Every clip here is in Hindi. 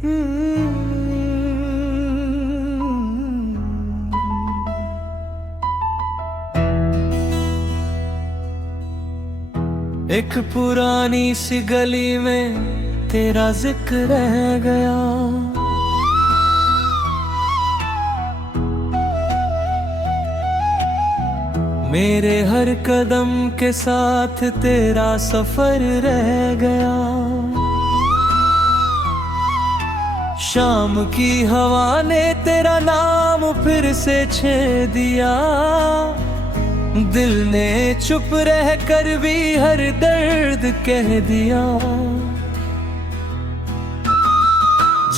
एक पुरानी सी गली में तेरा जिक्र रह गया। मेरे हर कदम के साथ तेरा सफर रह गया। शाम की हवा ने तेरा नाम फिर से छेड़ दिया। दिल ने चुप रह कर भी हर दर्द कह दिया।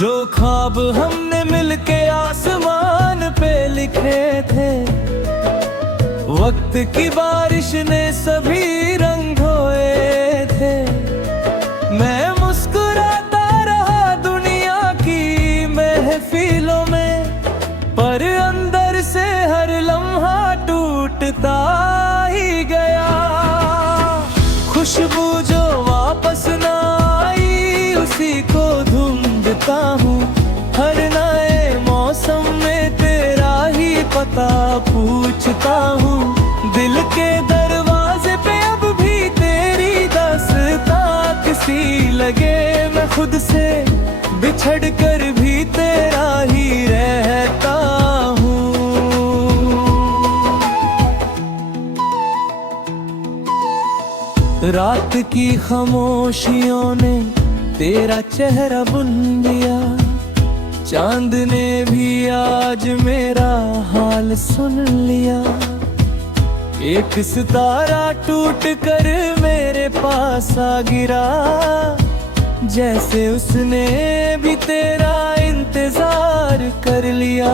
जो ख्वाब हमने मिलके आसमान पे लिखे थे, वक्त की बारिश ने सभी रंग धोए थे। मैं मुस्कुराता रहा दुनिया की महफिलों में, पर अंदर से हर लम्हा टूटता ही गया। खुशबू जो वापस न आई उसी को ढूंढता हूँ। हर नए मौसम में तेरा ही पता पूछता हूँ। दिल के दरवाजे पे अब भी तेरी दास्तां किसी लगे। मैं खुद से बिछड़ कर भी तेरा ही रहता हूँ। रात की खामोशियों ने तेरा चेहरा बुन दिया। चांद ने भी आज मेरा हाल सुन लिया। एक सितारा टूट कर मेरे पास आ गिरा, जैसे उसने भी तेरा इंतजार कर लिया।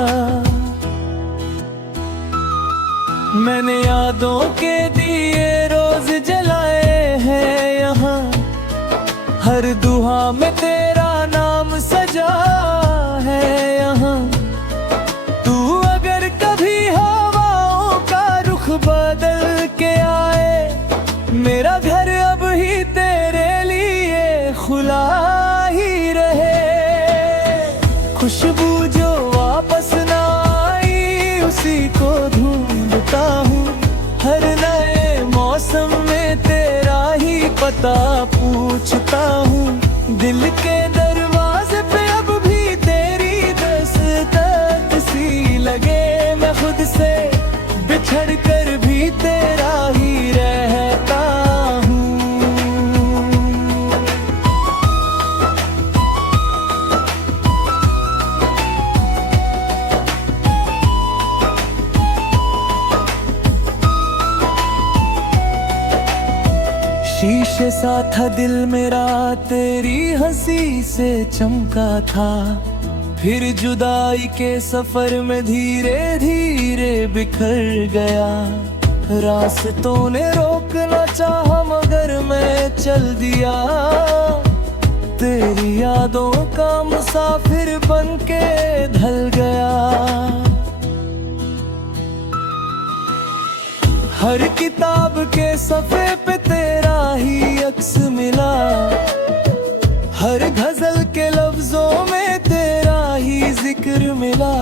मैंने यादों के दिए रोज जलाए हैं यहाँ, हर दुआ में तेरा नाम सजा है यहाँ। तू अगर कभी हवाओं का रुख बदल के आए, मेरा घर अब ही तेरे लिए खुला ही रहे। खुशबू जो वापस ना आई उसी को ढूंढता हूँ। हर नए मौसम में तेरा ही पता पूछता हूँ। दिल के दरवाजे पे अब भी तेरी दस्तक सी लगे। मैं खुद से बिछड़ कर भी तेरा ही रहता हूँ। शीशे सा था दिल मेरा, तेरी हंसी से चमका था। फिर जुदाई के सफर में धीरे धीरे बिखर गया। रास्तों ने रोकना चाहा मगर मैं चल दिया। तेरी यादों का मुसाफिर बन के ढल गया। हर किताब के सफ़े पे तेरा ही अक्स मिला। हर गजल के लफ्जों में तेरा ही जिक्र मिला।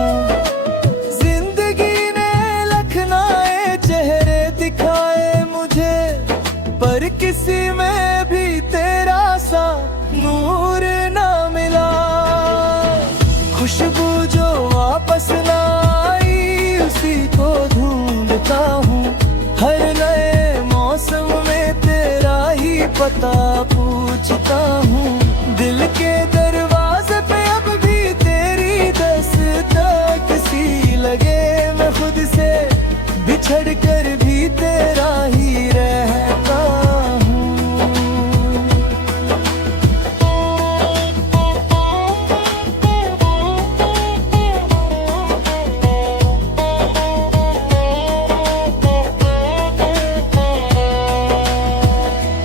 जिंदगी ने लखनाए चेहरे दिखाए मुझे, पर किसी में भी तेरा सा नूर ना मिला। खुशबू जो वापस ना आई उसी को ढूंढता हूँ। हर नए मौसम में तेरा ही पता पूछता हूँ। दिल के दरवाजे पे अब भी तेरी दस्तक सी लगे। मैं खुद से बिछड़ कर भी तेरा ही रहता हूँ।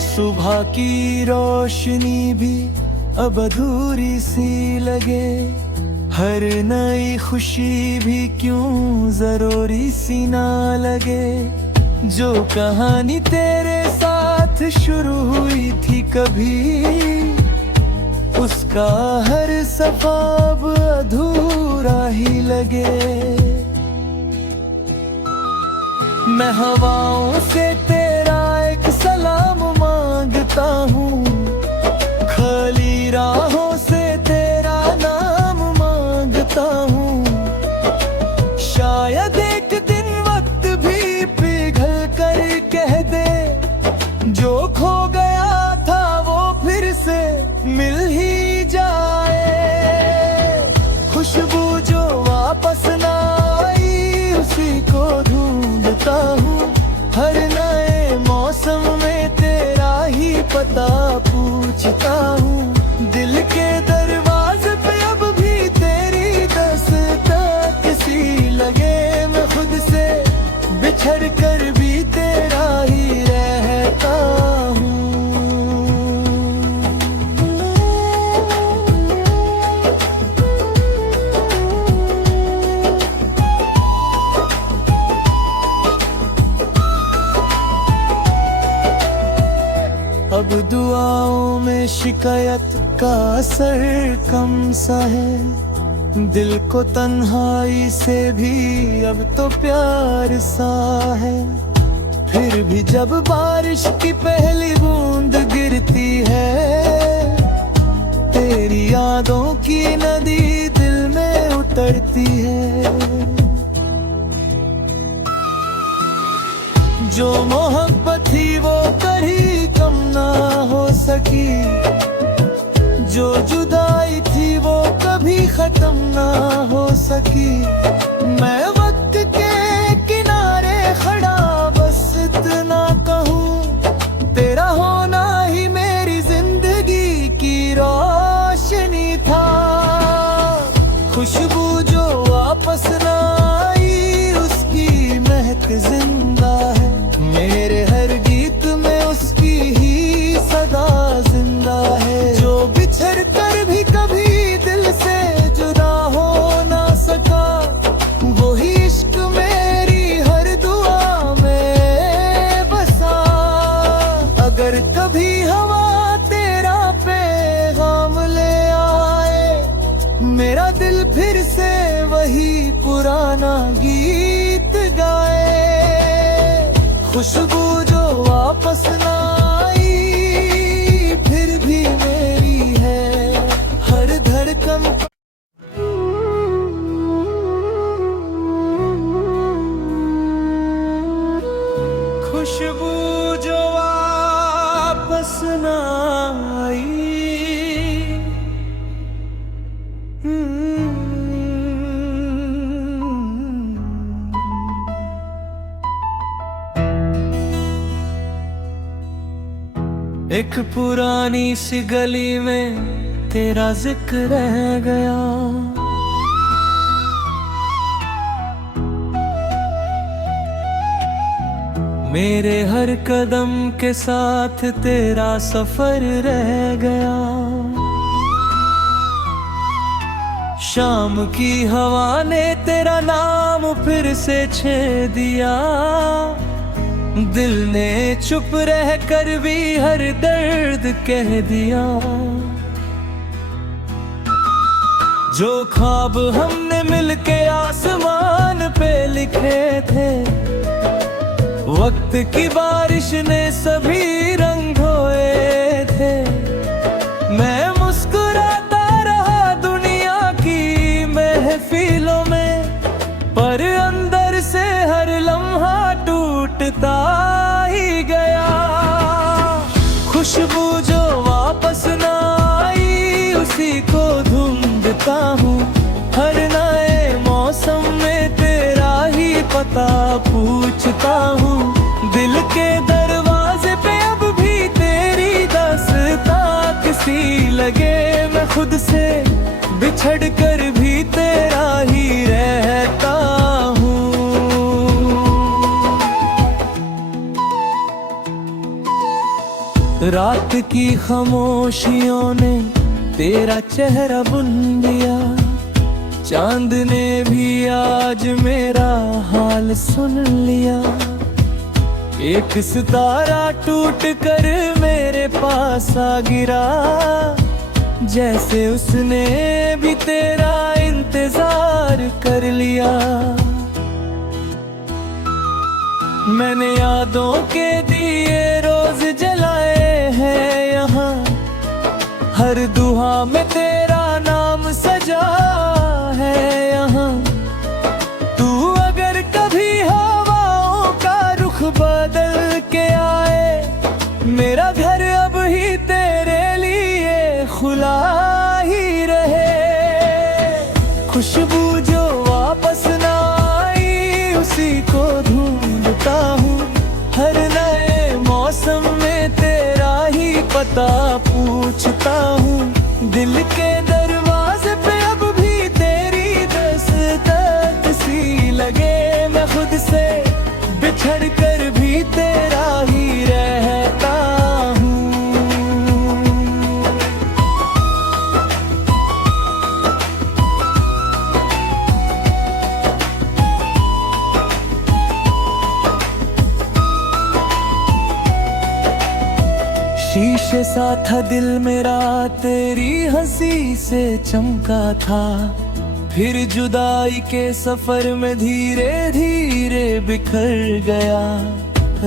सुबह की रोशनी भी अब अधूरी सी लगे। हर नई खुशी भी क्यों जरूरी सी ना लगे। जो कहानी तेरे साथ शुरू हुई थी कभी, उसका हर सफा अब अधूरा ही लगे। मैं हवाओं से तेरा एक सलाम मांगता हूँ, खाली राहों से तेरा नाम मांगता हूँ। शायद एक दिन वक्त भी पिघल कर कह दे, जो खो गया था वो फिर से मिल ही जाए। खुशबू जो वापस ना आई उसी को ढूंढता हूँ, हर नए मौसम में तेरा ही पता पूछता हूँ। दिल के दरवाजे पे अब भी तेरी दस्तक सी लगे। मैं खुद से बिछड़ कर भी तेरा ही रहता हूँ। अब दुआओं में शिकायत का असर कम सा है, दिल को तन्हाई से भी अब तो प्यार सा है। फिर भी जब बारिश की पहली बूंद गिरती है, तेरी यादों की नदी दिल में उतरती है। जो मोहब्बत थी वो कभी कम ना हो सकी, जो जुदाई थी वो कभी खत्म ना हो सकी। मैं वक्त के किनारे खड़ा बस इतना कहूँ, तेरा होना ही मेरी जिंदगी की रोशनी था। खुशबू जो वापस ना आई उसकी महक जिंदा है, मेरे हर गीत में उसकी ही सदा जिंदा है। जो बिछड़ कर भी कभी दिल से जुदा हो ना सका, वही इश्क मेरी हर दुआ में बसा। अगर कभी हवा तेरा पैगाम ले आए, मेरा दिल फिर से वही पुराना गीत गाए। खुशबू जो वापस ना आई फिर भी मेरी है हर धड़कन। खुशबू जो वापस ना आई, एक पुरानी सी गली में तेरा जिक्र रह गया। मेरे हर कदम के साथ तेरा सफर रह गया। शाम की हवा ने तेरा नाम फिर से छेड़ दिया। दिल ने चुप रह कर भी हर दर्द कह दिया। जो ख्वाब हमने मिलके आसमान पे लिखे थे, वक्त की बारिश ने सभी रंग धोए थे। मैं मुस्कुराता रहा दुनिया की महफिलों में, पर अंदर से हर लम्हा टूटता ही गया। खुशबू जो वापस ना आई उसी को ढूंढता हूँ, हर नए मौसम में तेरा ही पता पूछता हूँ। दिल के दरवाजे पे अब भी तेरी दास्तां सी लगे। मैं खुद से बिछड़ कर भी तेरा ही रहता हूँ। रात की खामोशियों ने तेरा चेहरा बुन दिया। चांद ने भी आज मेरा हाल सुन लिया। एक सितारा टूट कर मेरे पास आ गिरा। जैसे उसने भी तेरा इंतजार कर लिया। मैंने यादों के दिए रोज जलाए हैं यहाँ, हर दुआ में तेरा नाम सजा है यहाँ। तू अगर कभी हवाओं का रुख बदल के आए, मेरा घर अब ही तेरे लिए खुला ही रहे। खुशबू जो वापस ना आई उसी को ढूंढता हूँ, हर नए मौसम में तेरा ही पता पूछता हूँ। दिल के दरवाजे पे अब भी तेरी दस्तक सी लगे, मैं खुद से बिछड़ कर भी तेरा ही रहता हूँ। शीशे सा था दिल मेरा, तेरी हंसी से चमका था, फिर जुदाई के सफर में धीरे धीरे बिखर गया।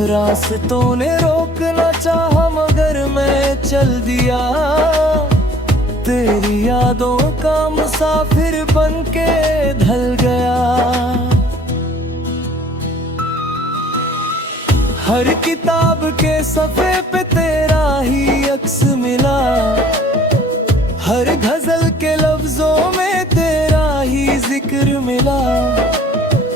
रास्तों ने रोकना चाहा मगर मैं चल दिया, तेरी यादों का मुसाफिर बन के ढल गया। हर किताब के सफ़े पे तेरा ही अक्स मिला, हर गजल के लफ्जों में तेरा ही जिक्र मिला।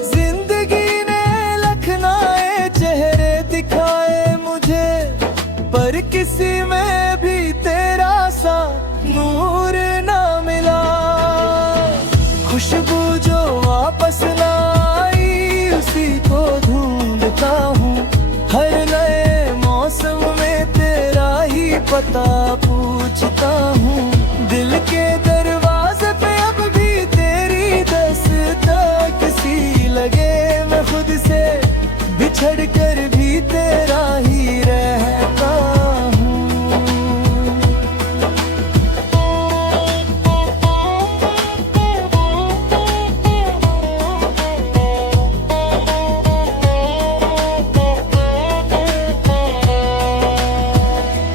जिंदगी ने लखनाए चेहरे दिखाए मुझे, पर किसी में भी तेरा सा नूर ना मिला। खुशबू जो वापस ना आई उसी को ढूंढता हूँ, हर नए मौसम में तेरा ही पता पूछता हूँ। दिल के दरवाजे पे अब भी तेरी दस्तक सी लगे, मैं खुद से बिछड़ कर भी तेरा ही रहता हूँ।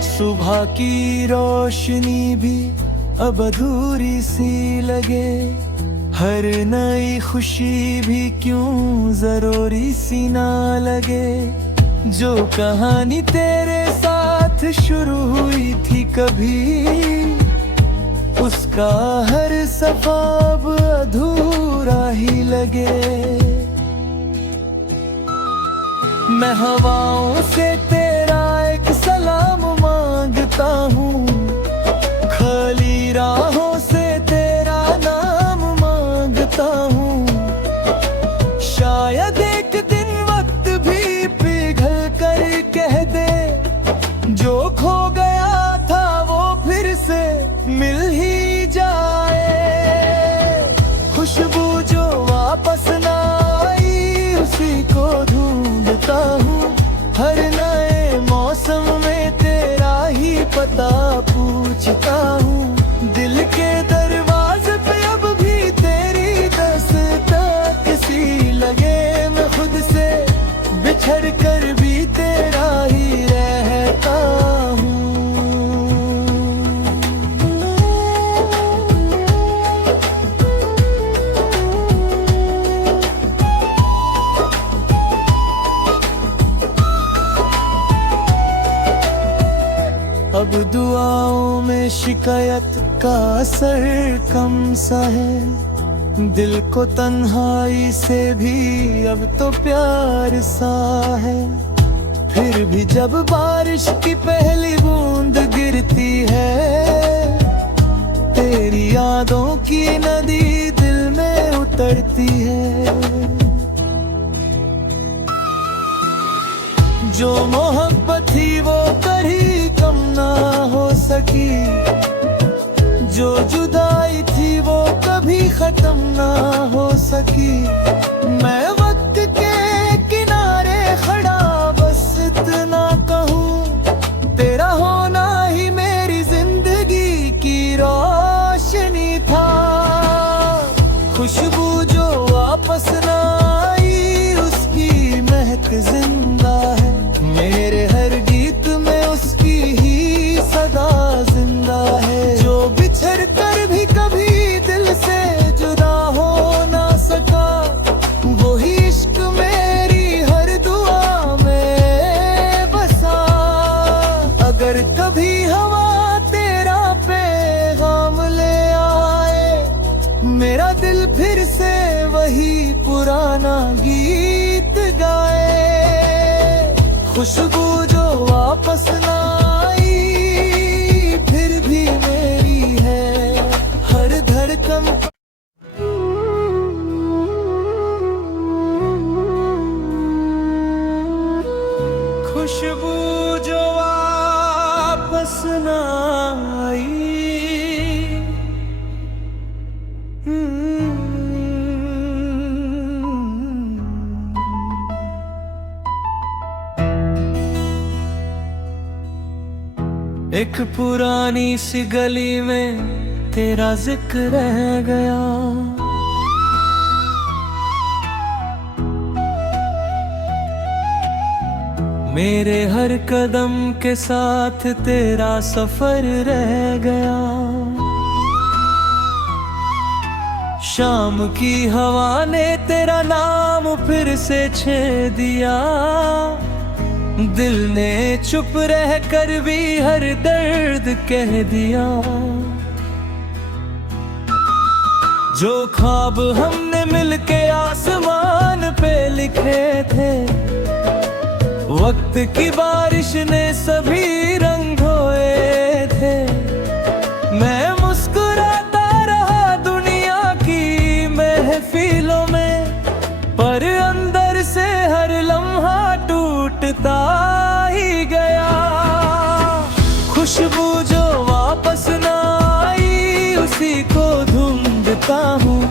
सुबह की रोशनी भी अब अधूरी सी लगे, हर नई खुशी भी क्यों जरूरी सी ना लगे। जो कहानी तेरे साथ शुरू हुई थी कभी, उसका हर सफा अब अधूरा ही लगे। मैं हवाओं से तेरा एक सलाम मांगता हूँ, खाली राहों से तेरा नाम मांगता हूँ। शायद एक दिन वक्त भी पिघल कर कह दे, जो खो गया था वो फिर से मिल ही जाए। खुशबू जो वापस ना आई उसी को ढूंढता हूँ, हर नए मौसम में तेरा ही पता पूछता हूँ। दिल के दरवाजे पे अब भी तेरी दस्तक सी लगे, मैं खुद से बिछड़ कर भी तेरा ही रहता हूँ। अब दुआओं में शिकायत का असर कम सा है, दिल को तन्हाई से भी अब तो प्यार सा है। फिर भी जब बारिश की पहली बूंद गिरती है, तेरी यादों की नदी दिल में उतरती है। जो मोहब्बत थी वो कभी कम ना हो सकी, जो जुदाई थी वो कभी खत्म ना हो सकी। मैं वक्त के किनारे खड़ा बस इतना कहूँ, तेरा होना ही मेरी जिंदगी की रोशनी खुशबू जो वापस ना आई उसकी महक जिंदा है, मेरे हर गीत में उसकी ही सदा जिंदा है। जो बिछड़ कर भी कभी दिल से जुदा हो ना सका, वही इश्क मेरी हर दुआ में बसा। अगर कभी हवा तेरा पैगाम ले आए, मेरा दिल फिर से वही पुराना गीत गाए। खुशबू जो वापस ना आई फिर भी मेरी है हर धड़कन। खुशबू जो वापस ना आई। एक पुरानी सी गली में तेरा जिक्र रह गया, मेरे हर कदम के साथ तेरा सफर रह गया। शाम की हवा ने तेरा नाम फिर से छेड़ दिया, दिल ने चुप रह कर भी हर दर्द कह दिया। जो ख्वाब हमने मिलके आसमान पे लिखे थे, वक्त की बारिश ने सभी रंग धोए थे। मैं मुस्कुराता रहा दुनिया की महफिलों में, पर अंदर से हर लम्हा टूटता ही गया। खुशबू जो वापस ना आई उसी को ढूंढता हूँ,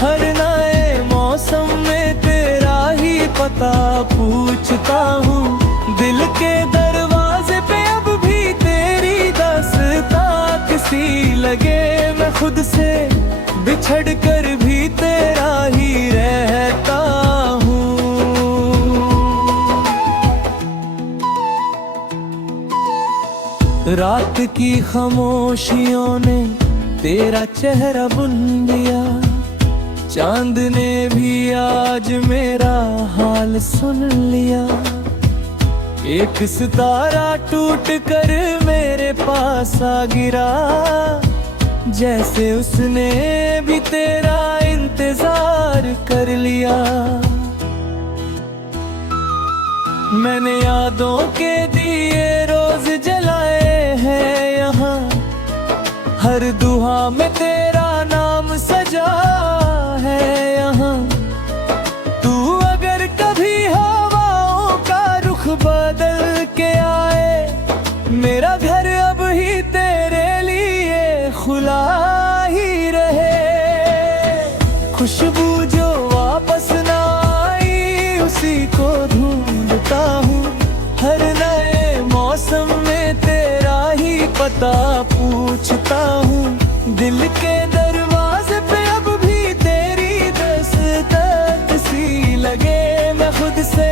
हर नए मौसम में तेरा ही पता पूछता हूँ। दिल के दरवाजे पे अब भी तेरी दास्तां किसी लगे, मैं खुद से बिछड़ कर भी तेरा ही रहता हूँ। रात की खामोशियों ने तेरा चेहरा बुन दिया, चांद ने भी आज मेरा हाल सुन लिया। एक सितारा टूट कर मेरे पास आ गिरा, जैसे उसने भी तेरा इंतजार कर लिया। मैंने यादों के दिए रोज जलाए हैं यहाँ, हर दुआ में तेरा नाम सजा है यहाँ। तू अगर कभी हवाओं का रुख बदल के आए, मेरा घर अब ही तेरे लिए खुला ही रहे। खुशबू जो वापस ना आई उसी को ढूंढता हूँ, हर नए मौसम में तेरा ही पता पूछता हूँ। दिल के दरवाजे पे अब भी तेरी दस्तक सी लगे, मैं खुद से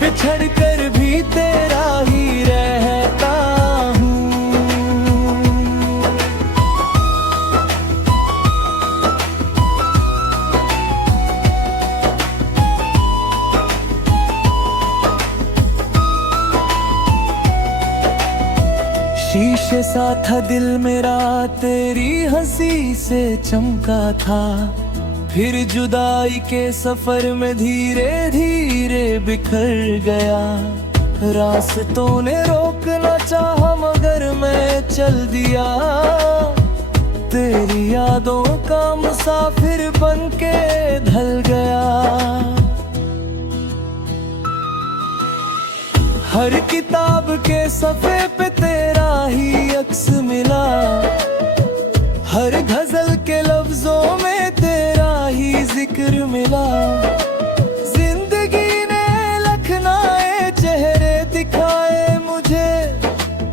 बिछड़ कर भी तेरा ही रहता हूँ। शीशे सा था दिल मेरा तेरी हंसी से चमका था, फिर जुदाई के सफर में धीरे धीरे बिखर गया। रास्तों ने रोकना चाहा मगर मैं चल दिया, तेरी यादों का मुसाफिर बन के ढल गया। हर किताब के सफ़े पे तेरा ही अक्स मिला, हर गजल के लफ्जों में तेरा ही जिक्र मिला। जिंदगी ने लखनाए चेहरे दिखाए मुझे,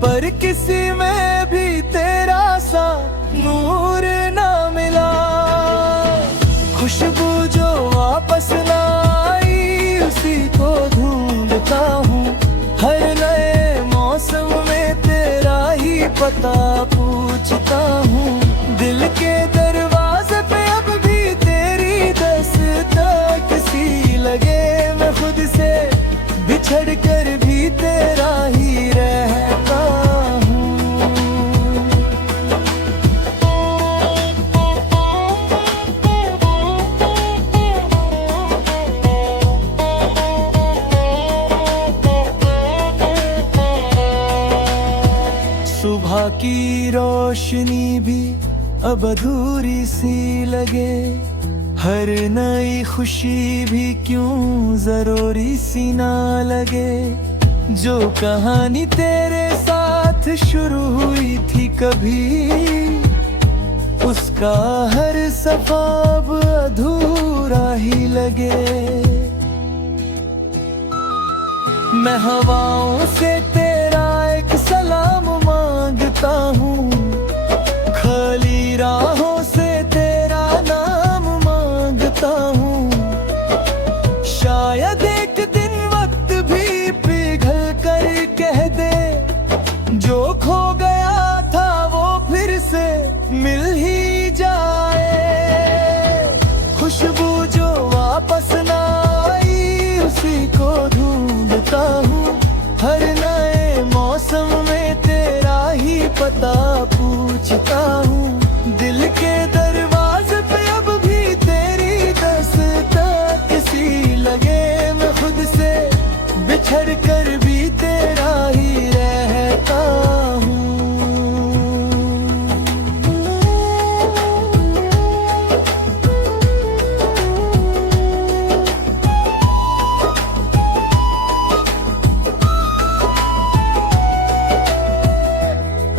पर किसी में भी तेरा सा नूर ना मिला। पता पूछता हूँ। दिल के दरवाजे पे अब भी तेरी दस्तक सी लगे। मैं खुद से बिछड़ कर भी तेरा ही रहता हूँ। सुबह की रोशनी भी अब अधूरी सी लगे। हर नई खुशी भी क्यों जरूरी सी ना लगे। जो कहानी तेरे साथ शुरू हुई थी कभी, उसका हर सफा अब अधूरा ही लगे। मैं हवाओं से तेरा एक सलाम मांगता हूँ। खाली राहों से तेरा नाम मांगता हूँ। शायद एक दिन वक्त भी पिघल कर कह दे, जो खो गया था वो फिर से मिल ही जाए। खुशबू जो वापस ना आई उसी को ढूंढता हूँ। हर नए मौसम में तेरा ही पता पूछता हूँ। दिल के दरवाजे पे अब भी तेरी दस्तक सी लगे। मैं खुद से बिछड़ कर भी तेरा ही रहता हूँ।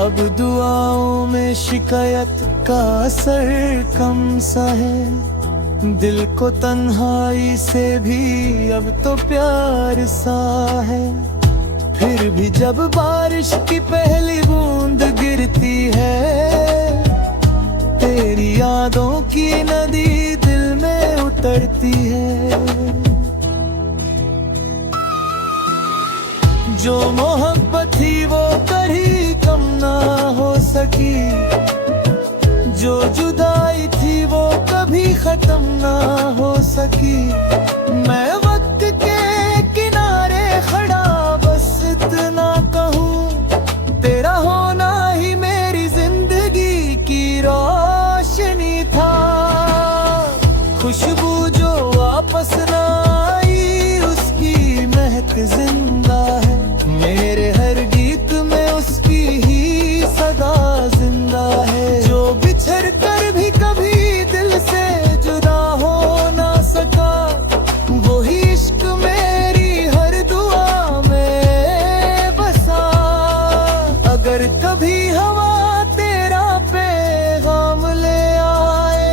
अब दुआओं में शिकायत का असर कम सा है। दिल को तन्हाई से भी अब तो प्यार सा है। फिर भी जब बारिश की पहली बूंद गिरती है, तेरी यादों की नदी दिल में उतरती है। जो मोहब्बत थी वो कभी कम ना हो सकी। जो जुदाई थी वो कभी खत्म ना हो सकी। मैं वक्त के किनारे खड़ा बस इतना कहूँ, तेरा होना ही मेरी जिंदगी की रोशनी था। खुशबू जो वापस ना आई उसकी महक जिंदा है। मेरे हर गीत में उसकी ही सदा जिंदा है। जो बिछड़ कर भी कभी दिल से जुदा हो ना सका, वही इश्क मेरी हर दुआ में बसा। अगर कभी हवा तेरा पैगाम ले आए,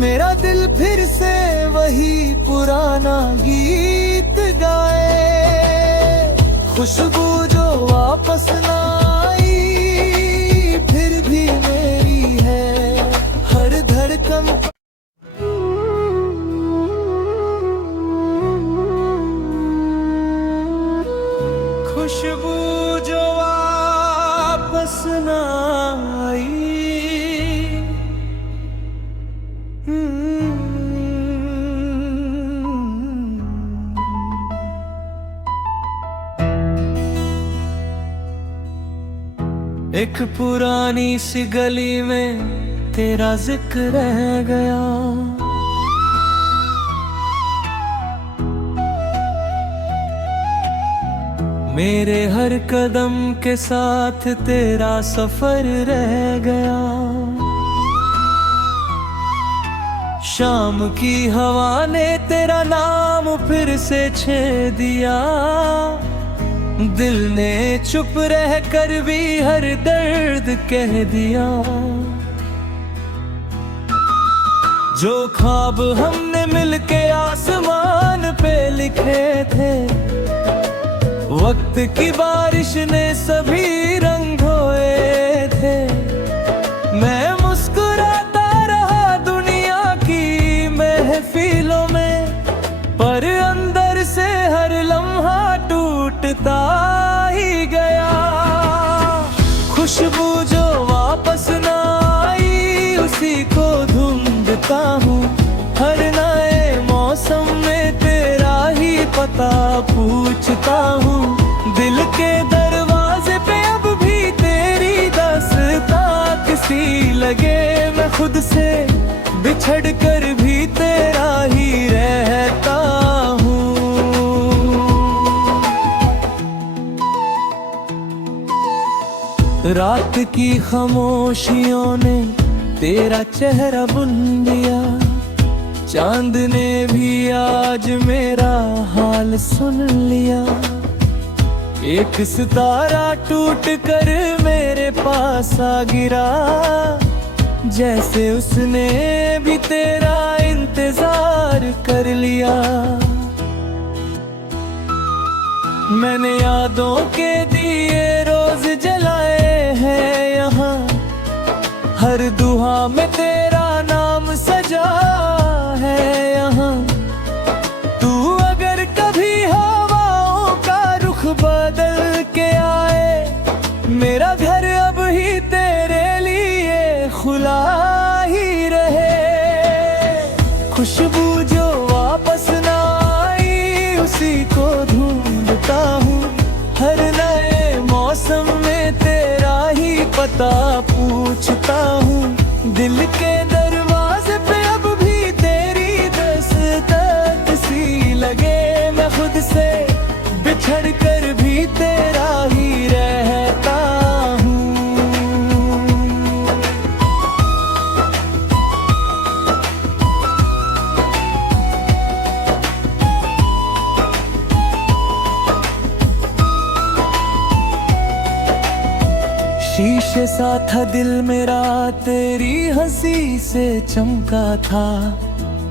मेरा दिल फिर से वही पुराना गीत गाए। खुशबू जो वापस ना आई फिर भी मेरी है हर धड़कन। खुशबू जो वापस ना आई। एक पुरानी सी गली में तेरा जिक्र रह गया। मेरे हर कदम के साथ तेरा सफर रह गया। शाम की हवा ने तेरा नाम फिर से छेड़ दिया। दिल ने चुप रह कर भी हर दर्द कह दिया। जो ख्वाब हमने मिलके आसमान पे लिखे थे, वक्त की बारिश ने सभी रंग धोए थे। मैं मुस्कुराता रहा दुनिया की महफिलों में, पर अंदर से हर लम्हा टूटता ही गया। खुशबू पूछता हूँ, हर नए मौसम में तेरा ही पता पूछता हूँ। दिल के दरवाजे पे अब भी तेरी दास्तां किसी लगे, मैं खुद से बिछड़ कर भी तेरा ही रहता हूँ। रात की खामोशियों ने तेरा चेहरा बुन दिया, चांद ने भी आज मेरा हाल सुन लिया। एक सितारा टूट कर मेरे पास आ गिरा, जैसे उसने भी तेरा इंतजार कर लिया। मैंने यादों के दिए रोज जलाए हैं यहाँ, हर दुआ में तेरा नाम सजा है यहाँ। तू अगर कभी हवाओं का रुख बदल के आए, मेरा घर अब ही तेरे लिए खुला ही रहे। खुशबू जो वापस ना आई उसी को ढूंढता हूँ, हर नए मौसम में तेरा ही पता पूछता हूँ। दिल के दरवाजे पे अब भी तेरी दस्तक सी लगे, मैं खुद से बिछड़ कर भी तेरा ही रहता हूँ। शीशे सा था दिल मेरा, तेरी हंसी से चमका था,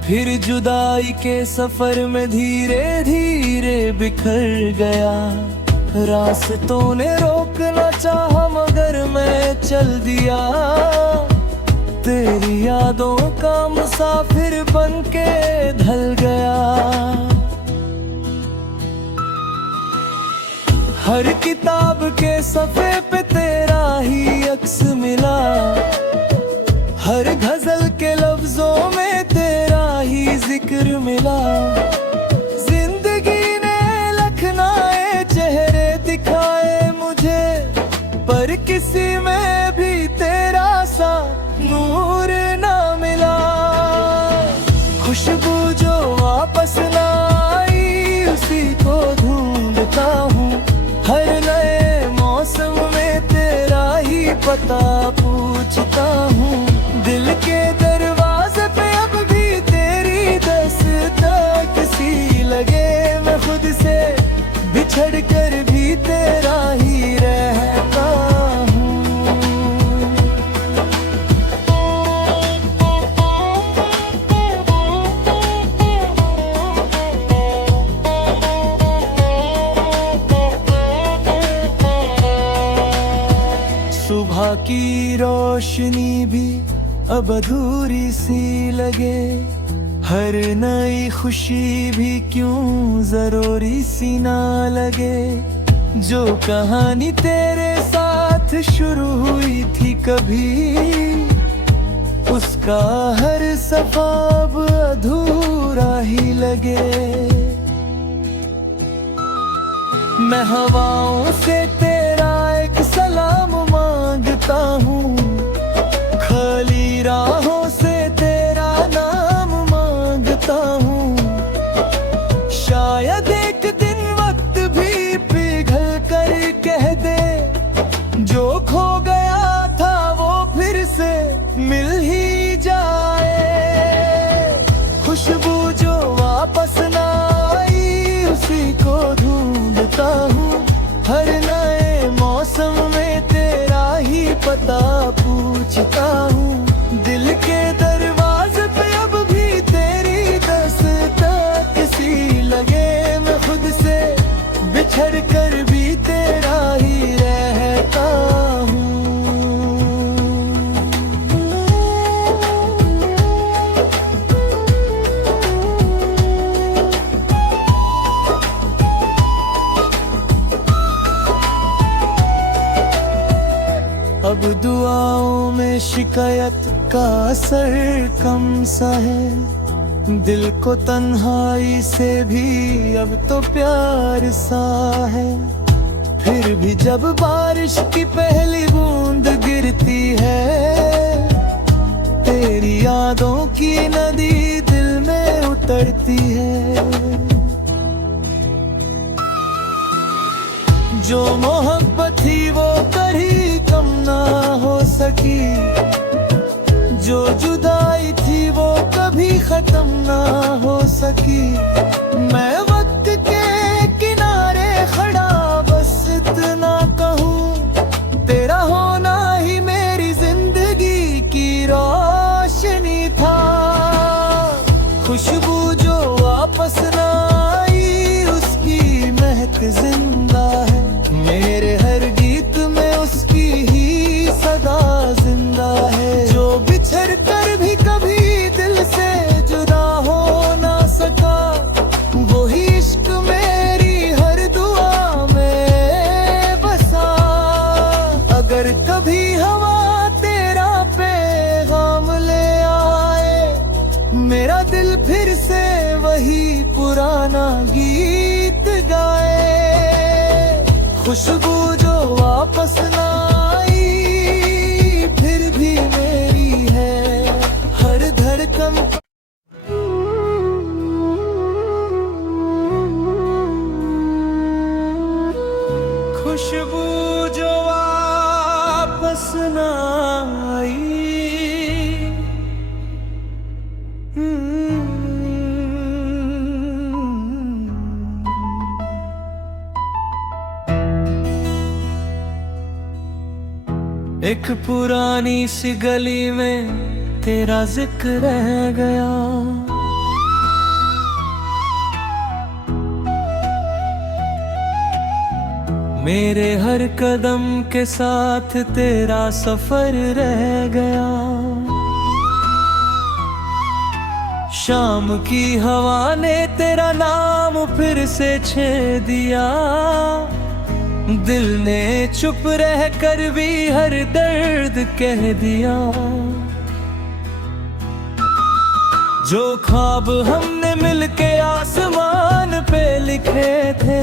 फिर जुदाई के सफर में धीरे धीरे बिखर गया। रास्तों ने रोकना चाहा मगर मैं चल दिया, तेरी यादों का मुसाफिर बन के ढल गया। हर किताब के सफ़े पे तेरा ही अक्स मिला, हर गजल के लफ्जों में तेरा ही जिक्र मिला। जिंदगी ने लखनाए चेहरे दिखाए मुझे, पर किसी में भी तेरा सा नूर ना मिला। खुशबू जो वापस ना आई उसी को ढूंढता हूँ, हर नए मौसम में तेरा ही पता पूछता हूँ। दिल के दरवाजे पे अब भी तेरी दस्तक सी लगे, मैं खुद से बिछड़ कर भी तेरा ही रहता हूँ। सुबह की रोशनी भी अब अधूरी सी लगे, हर नई खुशी भी क्यों जरूरी सी ना लगे। जो कहानी तेरे साथ शुरू हुई थी कभी, उसका हर सफा अब अधूरा ही लगे। मैं हवाओं से तेरा एक सलाम मांगता हूँ, खाली राहों से तेरा नाम मांगता हूँ। शायद एक दिन वक्त भी पिघल कर कह दे, जो खो गया था वो फिर से मिल ही जाए। खुशबू जो वापस ना आई उसी को ढूंढता हूँ, हर नए मौसम में तेरा ही पता पूछता हूँ। दिल के शिकायत का असर कम सा है, दिल को तन्हाई से भी अब तो प्यार सा है। फिर भी जब बारिश की पहली बूंद गिरती है, तेरी यादों की नदी दिल में उतरती है। जो मोहब्बत थी वो कभी कम ना हो सकी, जो जुदाई थी वो कभी खत्म ना हो सकी। मैं वक्त के किनारे खड़ा बस इतना कहूँ, तेरा होना ही मेरी जिंदगी की रोशनी था। खुशबू जो वापस ना आई उसकी महक जिंदा है, मेरे हर गीत में उसकी ही सदा जिंदा है। जो बिछड़ कर भी कभी दिल से जुदा हो ना सका, वही इश्क मेरी हर दुआ में बसा। अगर कभी हवा तेरा पैगाम ले आए, मेरा दिल फिर से वही पुराना गीत गाए। खुशबू जो वापस ना आई फिर भी मेरी है हर धड़कन। खुशबू जो वापस ना आई, एक पुरानी सी गली में तेरा जिक्र रह गया। मेरे हर कदम के साथ तेरा सफर रह गया। शाम की हवा ने तेरा नाम फिर से छेड़ दिया। दिल ने चुप रह कर भी हर दर्द कह दिया। जो ख्वाब हमने मिलके आसमान पे लिखे थे,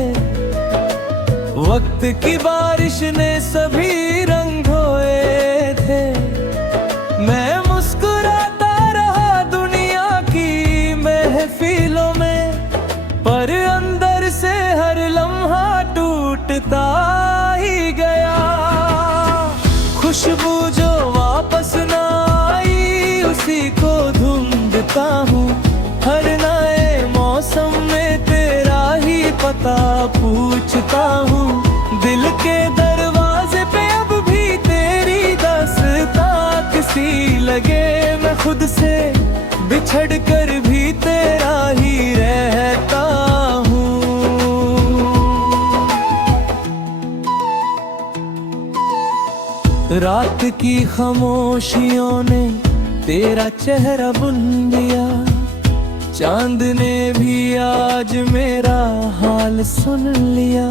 वक्त की बारिश ने सभी रंग धोए थे। मैं मुस्कुराता रहा दुनिया की महफिलों में, पर अंदर से हर लम्हा टूटता ही गया। खुशबू जो वापस ना आई उसी को ढूंढता हूँ, हर नए मौसम में तेरा ही पता पूछता हूँ। दिल के दरवाजे पे अब भी तेरी दास्तां किसी लगे। मैं खुद से बिछड़ कर भी तेरा ही रहता हूँ। रात की खामोशियों ने तेरा चेहरा बुन दिया। चांद ने भी आज मेरा हाल सुन लिया।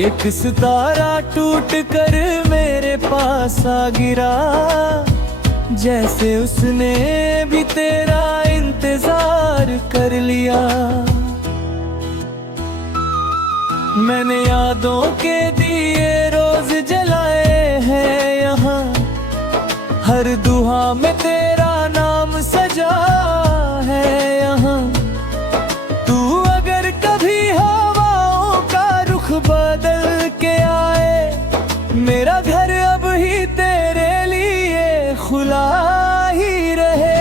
एक सितारा टूट कर मेरे पास आ गिरा, जैसे उसने भी तेरा इंतजार कर लिया। मैंने यादों के दिए रोज जलाए हैं यहाँ, हर दुआ में तेरा नाम सजा है यहाँ। तू अगर कभी हवाओं का रुख बदल के आए, मेरा घर अब ही तेरे लिए खुला ही रहे।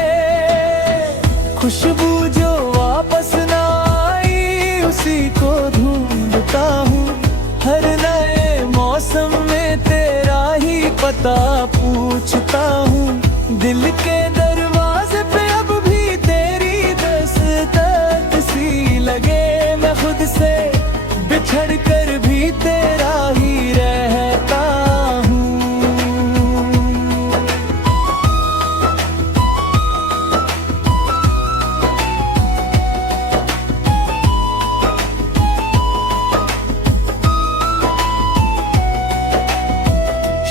खुशबू जो वापस ना आई उसी को ढूंढता हूँ, हर नए मौसम में तेरा ही पता पूछता हूँ। दिल के दरवाजे पे अब भी तेरी दस्तक सी लगे। मैं खुद से बिछड़ कर भी तेरा ही रहता हूँ।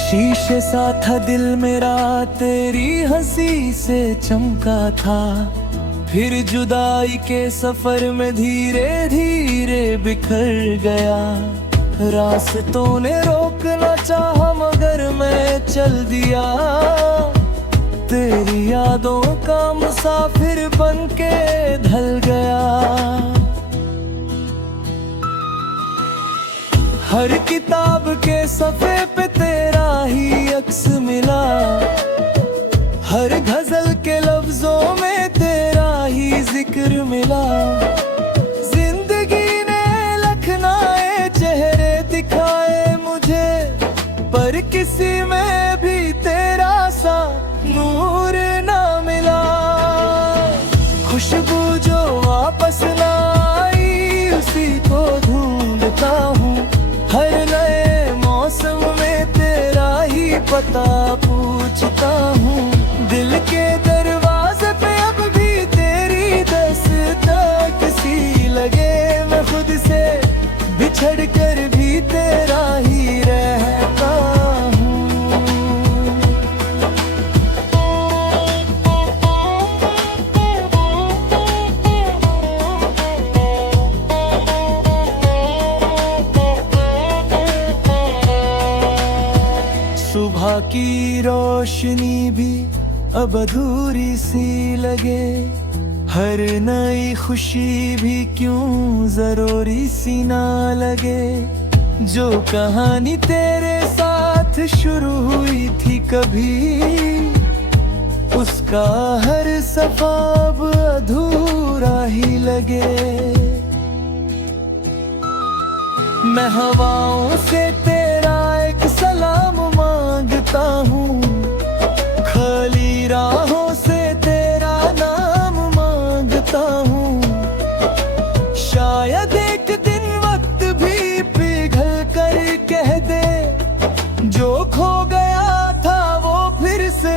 शीशे कैसा था दिल मेरा तेरी हंसी से चमका था, फिर जुदाई के सफर में धीरे धीरे बिखर गया। रास्तों ने रोकना चाहा मगर मैं चल दिया, तेरी यादों का मुसाफिर बनके ढल गया। हर किताब के सफ़े पे तेरा ही अक्स मिला, हर गजल के लफ्जों में तेरा ही जिक्र मिला। जिंदगी ने लखनाए चेहरे दिखाए मुझे, पर किसी में भी तेरा सा नूर ना मिला। खुशबू जो वापस ना आई उसी को ढूंढता हूँ, हर नए मौसम में तेरा ही पता पूछता हूँ। दिल के दरवाजे पे अब भी तेरी दस्तक सी लगे, मैं खुद से बिछड़ कर भी तेरा ही रहता हूँ। सुबह की रोशनी भी अब अधूरी सी लगे, हर नई खुशी भी क्यों जरूरी सी ना लगे। जो कहानी तेरे साथ शुरू हुई थी कभी, उसका हर सफा अब अधूरा ही लगे। मैं हवाओं से तेरा एक सलाम मांगता हूँ, खाली राहों से तेरा नाम मांगता हूँ। शायद एक दिन वक्त भी पिघल कर कह दे, जो खो गया था वो फिर से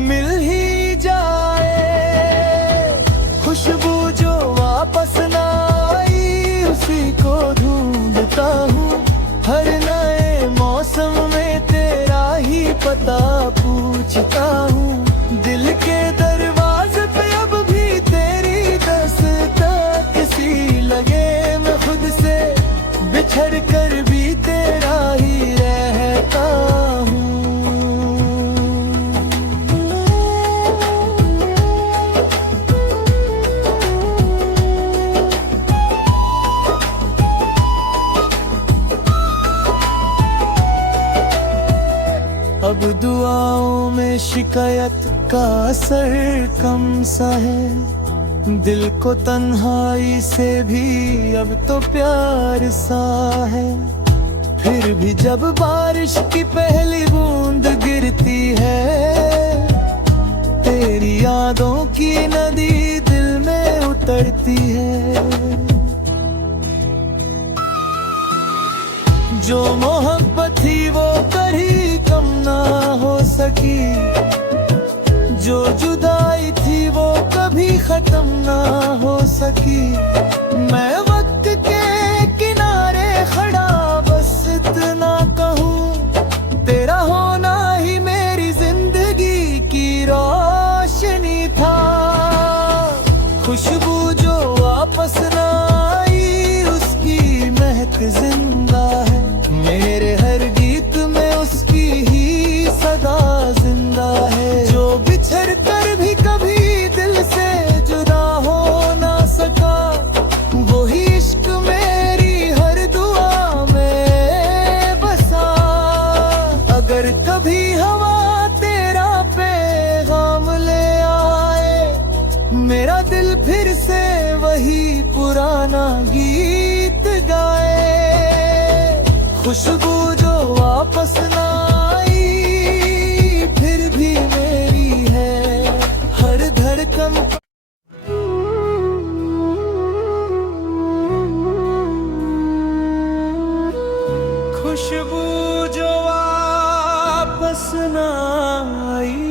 मिल ही जाए। खुशबू जो वापस ना आई उसी को ढूंढता हूँ, हर नए मौसम में तेरा ही पता पूछता हूँ। दिल के दरवाजे पे अब भी तेरी दस्तक सी लगे, मैं खुद से बिछड़ कर भी तेरा ही रहता हूँ। अब दुआओं में शिकायत का असर कम सा है, दिल को तन्हाई से भी अब तो प्यार सा है। फिर भी जब बारिश की पहली बूंद गिरती है, तेरी यादों की नदी दिल में उतरती है। जो मोहब्बत थी वो कभी कम ना हो सकी, जो जुदाई थी वो कभी खत्म ना हो सकी। मैं वक्त के किनारे खड़ा बस इतना कहूँ, तेरा होना ही मेरी जिंदगी की रोशनी था। खुशबू जो वापस ना आई उसकी महक जिंदा है, मेरे हर गीत में उसकी ही सदा जिंदा है। जो बिछड़ कर भी कभी दिल से जुदा हो ना सका, वही इश्क मेरी हर दुआ में बसा। अगर कभी हवा तेरा पैगाम ले आए, मेरा दिल फिर से वही पुराना गीत गाए। खुशबू जो वापस ना आई फिर भी मेरी है हर धड़कन। खुशबू जो वापस ना आई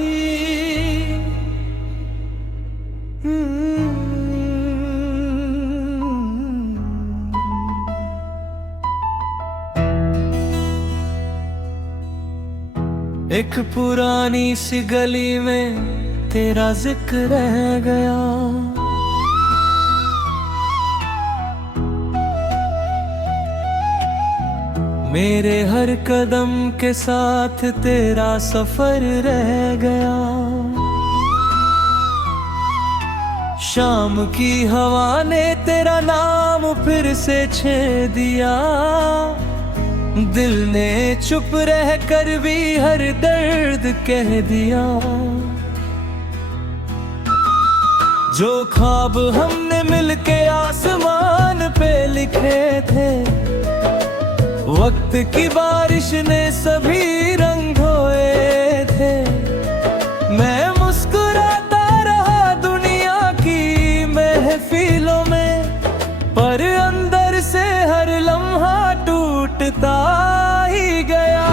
एक पुरानी सी गली में तेरा जिक्र रह गया। मेरे हर कदम के साथ तेरा सफर रह गया। शाम की हवा ने तेरा नाम फिर से छेड़ दिया। दिल ने चुप रह कर भी हर दर्द कह दिया। जो ख्वाब हमने मिलके आसमान पे लिखे थे, वक्त की बारिश ने सभी रंग धोए थे। मैं मुस्कुराता रहा दुनिया की महफिलों में, पर अंदर से हर लम्हा टूटता ही गया।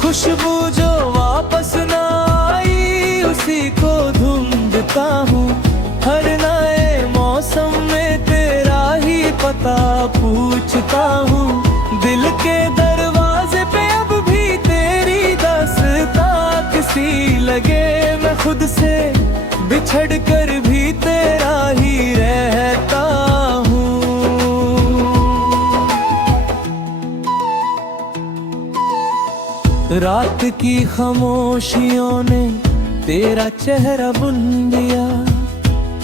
खुशबू जो वापस ना आई उसी को ढूंढता हूँ। हर नए मौसम में तेरा ही पता पूछता हूँ। दिल के दरवाजे पे अब भी तेरी दास्तां किसी लगे। मैं खुद से बिछड़ कर भी तेरा ही रहता हूँ। रात की खामोशियों ने तेरा चेहरा बुन दिया।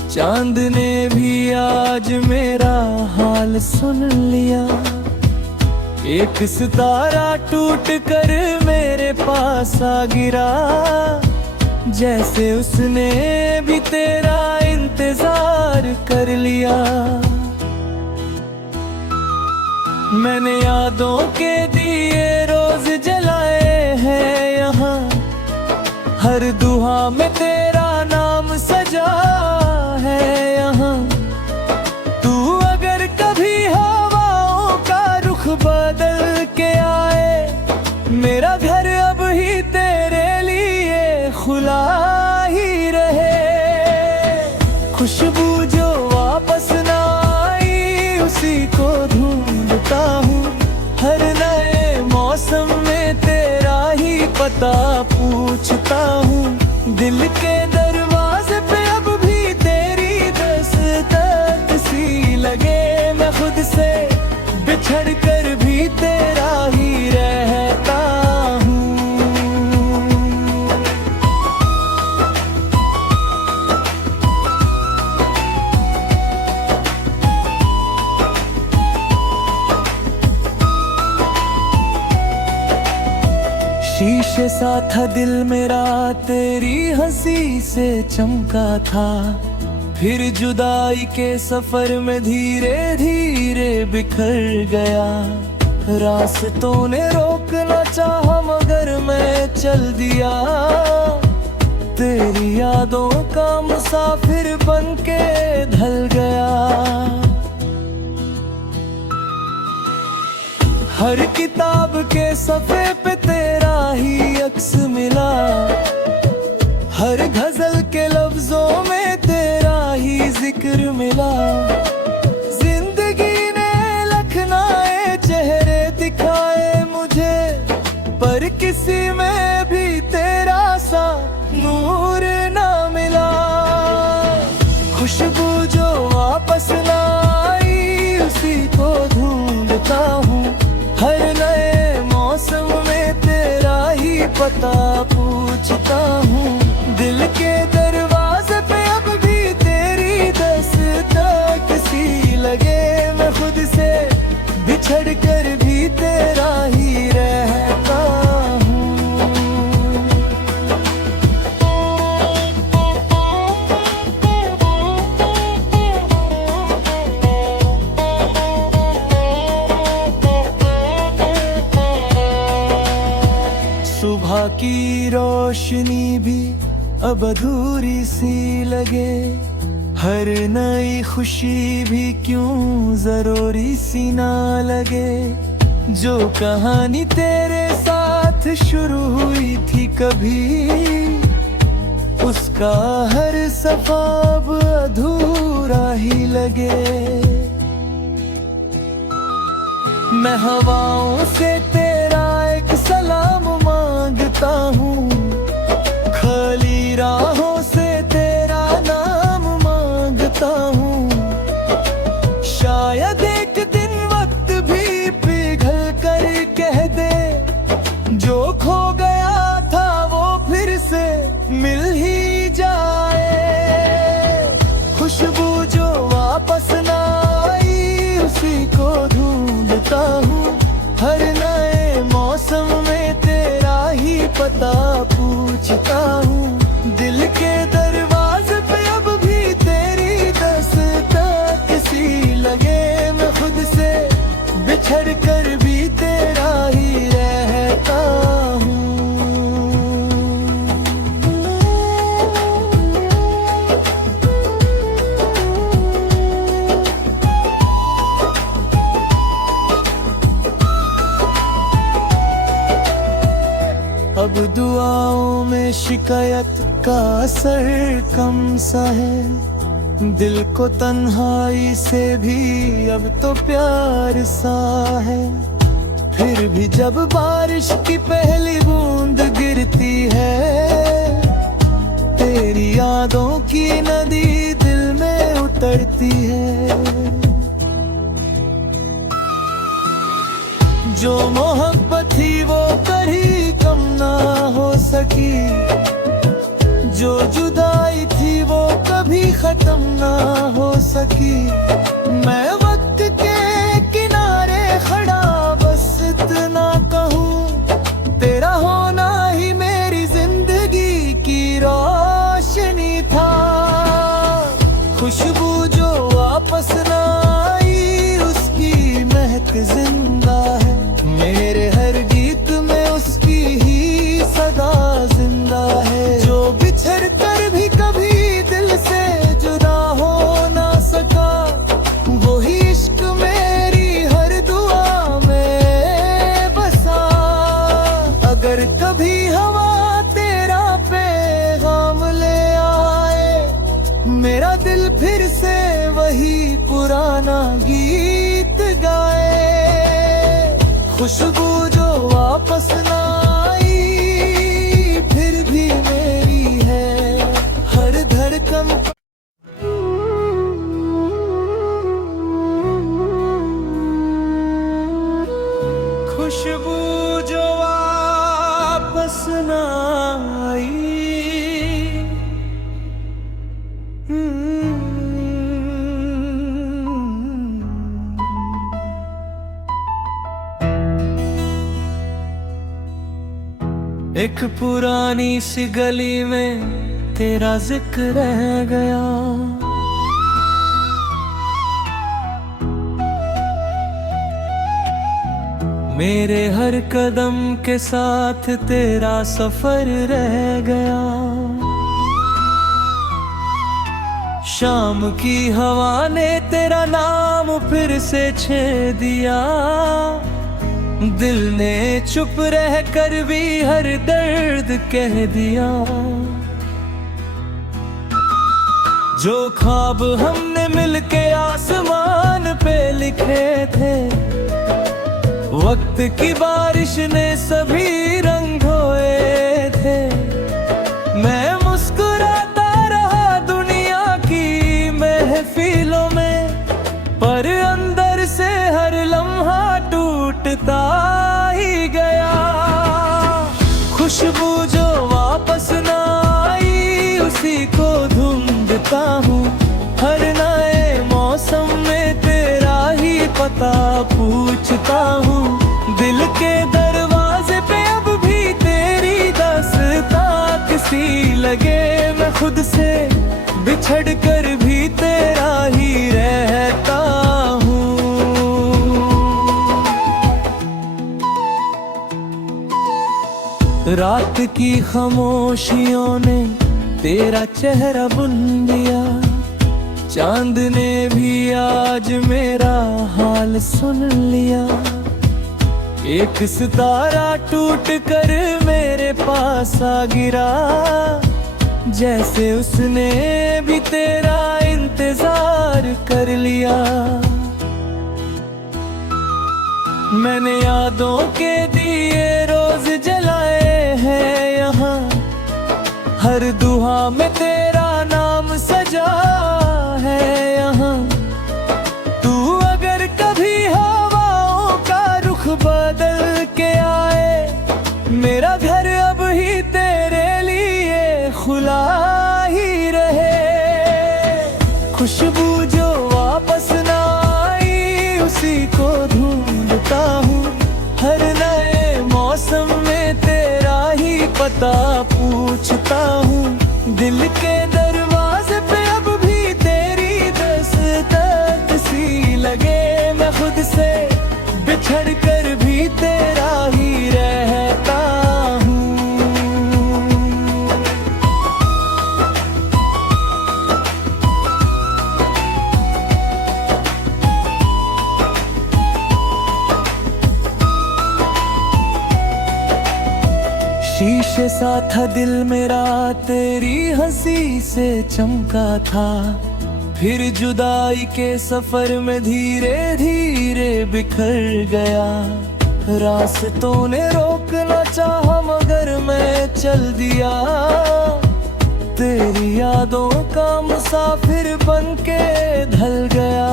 चांद ने भी आज मेरा हाल सुन लिया। एक सितारा टूट कर मेरे पास आ गिरा, जैसे उसने भी तेरा इंतजार कर लिया। मैंने यादों के दिए रोज जलाए हैं यहाँ, हर दुआ में तेरा नाम सजा है यहाँ। तू अगर कभी हवाओं का रुख बदल के आए, मेरा घर अब ही तेरे लिए खुला ही रहे। खुशबू जो वापस ना आई उसी को ढूंढता हूँ। हर नए मौसम में तेरा ही पता पूछता हूँ। दिल के दरवाजे पे अब भी तेरी दस्तक सी लगे। मैं खुद से बिछड़ कर भी तेरा ही रहता हूँ। शीशे सा था दिल मेरा तेरी हंसी से चमका था। फिर जुदाई के सफर में धीरे धीरे बिखर गया। रास्तों ने रोकना चाहा मगर मैं चल दिया। तेरी यादों का मुसाफिर बन के ढल गया। हर किताब के सफ़े पे तेरा ही अक्स मिला। हर गजल के लफ्जों में तेरा ही जिक्र मिला। जिंदगी ने लखनाए चेहरे दिखाए मुझे, पर किसी में भी तेरा सा नूर ना मिला। खुशबू जो वापस ना आई उसी को ढूंढता हूँ। हर नए मौसम में तेरा ही पता पूछता हूँ। दिल के दरवाजे पे अब भी तेरी दस्तक सी लगे। मैं खुद से बिछड़ कर भी तेरा ही रहता हूँ। सुबह की रोशनी भी अब अधूरी सी लगे। हर नई खुशी भी क्यों जरूरी सी ना लगे। जो कहानी तेरे साथ शुरू हुई थी कभी, उसका हर सफा अब अधूरा ही लगे। मैं हवाओं से तेरा एक सलाम मांग ढूंढता हूँ, खाली राहों से तेरा नाम मांगता हूँ। शायद एक दिन वक्त भी पिघल कर कह दे, जो खो गया था वो फिर से मिल ही जाए। खुशबू जो वापस ना आई उसी को ढूंढता हूँ, हर नए मौसम में तेरा ही पता पूछता हूँ। दिल के दरवाजे पे अब भी तेरी दस्तक सी लगे, मैं खुद से बिछड़ कर भी तेरा ही रहता हूँ। अब दुआओं में शिकायत का असर कम सा है, दिल को तन्हाई से भी अब तो प्यार सा है। फिर भी जब बारिश की पहली बूंद गिरती है, तेरी यादों की नदी दिल में उतरती है। जो मोहब्बत थी वो कभी कम ना हो सकी, जो जुदाई थी वो कभी खत्म ना हो सकी। मैं वक्त के किनारे खड़ा बस इतना कहूँ, तेरा होना ही मेरी जिंदगी की रोशनी था। खुशबू जो वापस ना आई उसकी महक जिंदा है, मेरे हर गीत में उसकी ही सदा जिंदा है। जो बिछड़ कर भी कभी दिल से जुदा हो ना सका, वही इश्क मेरी हर दुआ में बसा। अगर कभी हवा तेरा पैगाम ले आए, मेरा दिल फिर से वही पुराना गीत गाए। खुशबू जो वापस ना आई फिर भी मेरी है हर धड़कन। खुशबू जो वापस ना आई, एक पुरानी सी गली में तेरा जिक्र रह गया। मेरे हर कदम के साथ तेरा सफर रह गया। शाम की हवा ने तेरा नाम फिर से छेड़ दिया। दिल ने चुप रह कर भी हर दर्द कह दिया। जो ख्वाब हमने मिलके आसमान पे लिखे थे, वक्त की बारिश ने सभी रंग धोए थे। मैं मुस्कुराता रहा दुनिया की महफिलों में, पर अंदर से हर लम्हा टूटता ही गया। खुशबू जो वापस ना आई उसी को ढूंढता हूँ, हर नए मौसम में तेरा ही पता पूछता हूँ। दिल के दरवाजे पे अब भी तेरी दास्तां सी लगे, मैं खुद से बिछड़ कर भी तेरा ही रहता हूँ। रात की खामोशियों ने तेरा चेहरा बुन दिया। चांद ने भी आज मेरा हाल सुन लिया। एक सितारा टूट कर मेरे पास आ गिरा, जैसे उसने भी तेरा इंतजार कर लिया। मैंने यादों के दिए रोज जलाए है यहाँ, हर दुआ में तेरा नाम सजा है यहाँ। तू अगर कभी हवाओं का रुख बदल के आए, मेरा घर अब ही तेरे लिए खुला ही रहे। खुशबू जो वापस ना आई, उसी को ढूंढता हूँ, हर नए मौसम में तेरा ही पता पूछता हूँ। दिल के दरवाजे पे अब भी तेरी दस्तक सी लगे, मैं खुद से बिछड़ कर भी तेरा ही रहता हूँ। शीशे सा था दिल मेरा, तेरी हंसी से चमका था, फिर जुदाई के सफर में धीरे धीरे बिखर गया। रास्तों ने रोकना चाहा मगर मैं चल दिया, तेरी यादों का मुसाफिर बन के ढल गया।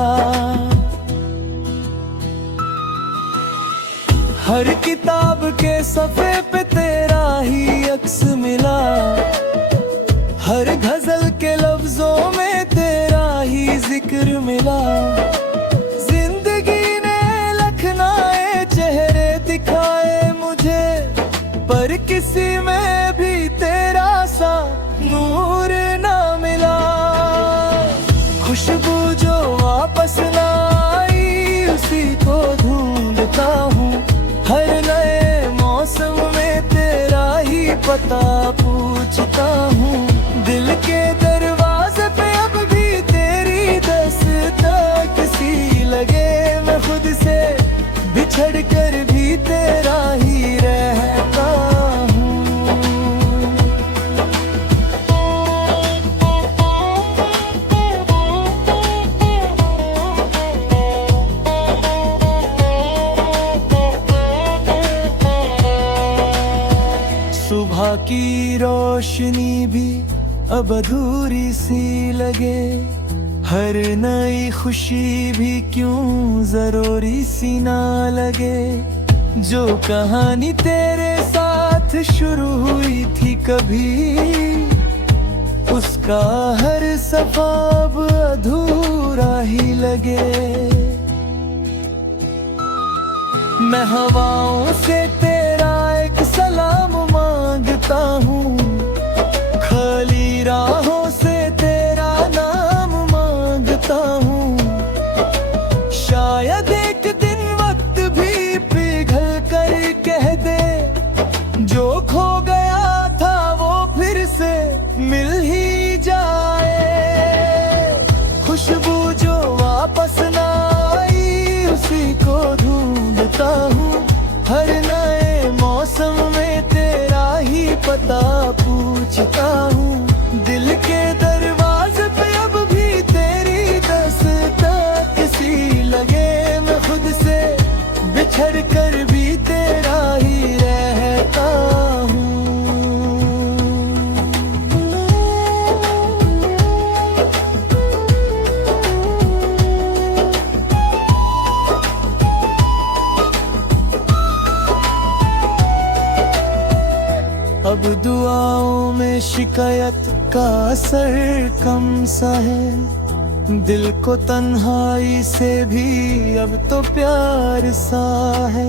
हर किताब के सफ़े पे तेरा ही अक्स मिला, हर गजल के लफ्जों में तेरा ही जिक्र मिला। जिंदगी ने लखनाए चेहरे दिखाए मुझे, पर किसी में भी तेरा सा नूर ना मिला। खुशबू जो वापस ना आई, उसी को ढूंढता हूँ, हर नए मौसम में तेरा ही पता पूछता हूँ। दिल के दरवाजे पे अब भी तेरी दस्तक सी लगे, मैं खुद से बिछड़ कर भी तेरा ही रहता हूँ। सुबह की रोशनी भी अब अधूरी सी लगे, हर नई खुशी भी क्यों जरूरी सी ना लगे। जो कहानी तेरे साथ शुरू हुई थी कभी, उसका हर सफा अब अधूरा ही लगे। मैं हवाओं से तेरा एक सलाम मांगता हूँ, खाली राहों से तेरा नाम मांगता हूँ। शायद एक दिन वक्त भी पिघल कर कह दे, जो खो गया था वो फिर से मिल ही जाए। खुशबू जो वापस ना आई, उसी को ढूंढता हूँ, हर नए मौसम में तेरा ही पता पूछता हूँ। दिल के दरवाजे पे अब भी तेरी दस्तक सी लगे, मैं खुद से बिछड़ कर भी तेरा ही रहता हूँ। अब दुआओं में शिकायत का असर कम सा है, दिल को तन्हाई से भी अब तो प्यार सा है।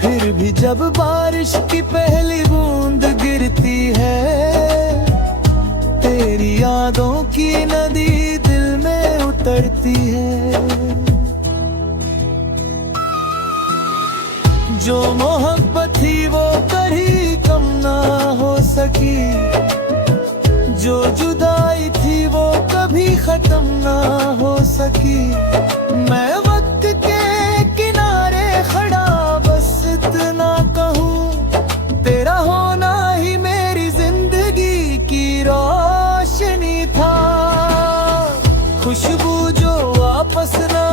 फिर भी जब बारिश की पहली बूंद गिरती है, तेरी यादों की नदी दिल में उतरती है। जो मोहब्बत थी वो कभी कम ना हो सकी, जो जुदाई थी वो कभी खत्म ना हो सकी। मैं वक्त के किनारे खड़ा बस इतना कहूँ, तेरा होना ही मेरी जिंदगी की रोशनी था। खुशबू जो वापस ना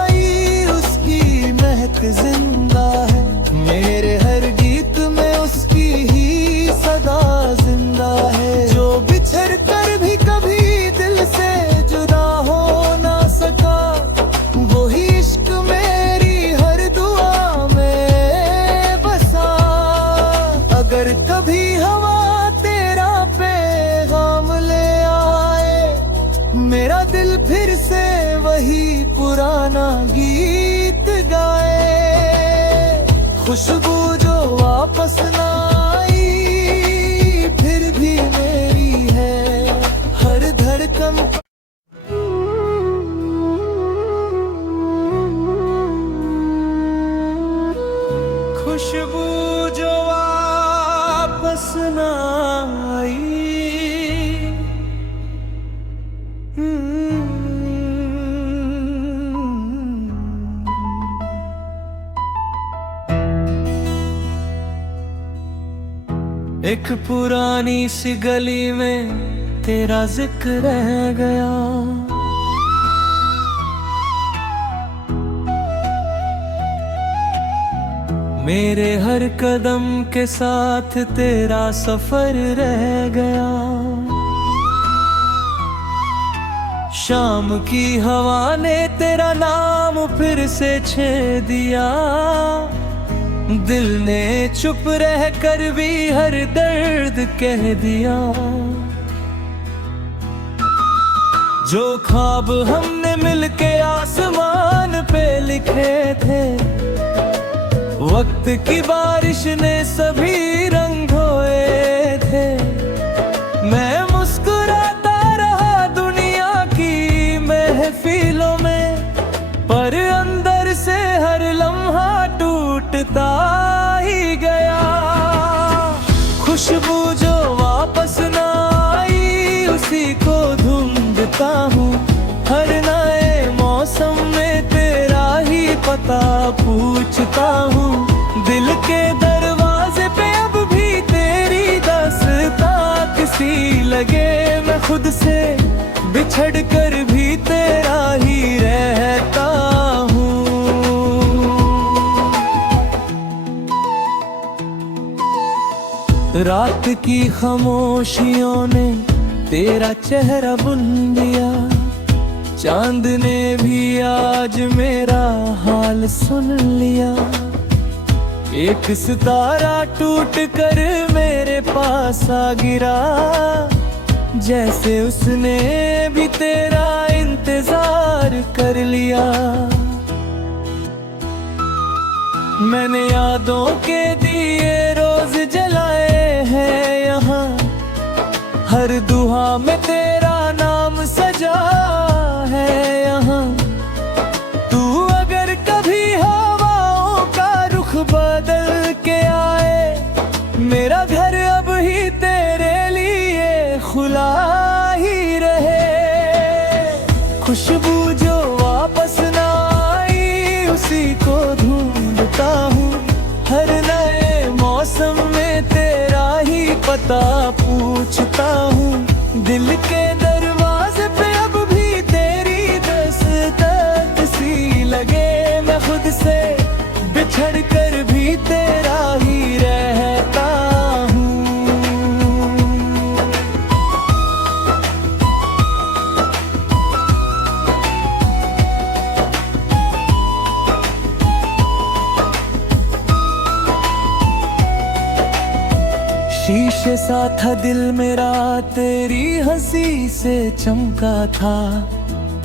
आई, उसकी महक जिंदा है, मेरे हर गीत में उसकी ही वही पुराना गीत गाए। खुशबू जो वापस ना आई, फिर भी मेरी है हर धड़कन। खुशबू जो वापस ना आई, एक पुरानी सी गली में तेरा जिक्र रह गया। मेरे हर कदम के साथ तेरा सफर रह गया। शाम की हवा ने तेरा नाम फिर से छेड़ दिया। दिल ने चुप रह कर भी हर दर्द कह दिया। जो ख्वाब हमने मिलके आसमान पे लिखे थे, वक्त की बारिश ने सभी रंग धोए थे। मैं मुस्कुराता रहा दुनिया की महफिलों में, पर अंदर से हर लम्हा टूटता ही गया। खुशबू जो वापस ना आई, उसी को ढूंढता हूँ हर नए मौसम में। तेरा ही पता पूछता हूँ, दिल के दरवाजे पे अब भी तेरी दास्तां किसी लगे। मैं खुद से बिछड़ कर भी तेरा ही रहता हूँ। रात की खामोशियों ने तेरा चेहरा बुन दिया। चांद ने भी आज मेरा हाल सुन लिया। एक सितारा टूट कर मेरे पास आ गिरा, जैसे उसने भी तेरा इंतजार कर लिया। मैंने यादों के दिए रोज जलाए हैं यहाँ, हर दुआ में तेरा नाम सजा है यहाँ। तू अगर कभी हवाओं का रुख बदल के आए, मेरा घर अब ही तेरे लिए खुला ही रहे। खुशबू जो वापस ना आई, उसी को ढूंढता हूँ हर नए मौसम में। तेरा ही पता पूछता हूँ, दिल के दरवाजे पे अब भी तेरी दस्तक सी लगे। मैं खुद से बिछड़ कर भी तेरा ही रहता हूँ। शीशे सा था दिल मेरा, तेरी हंसी से चमका था।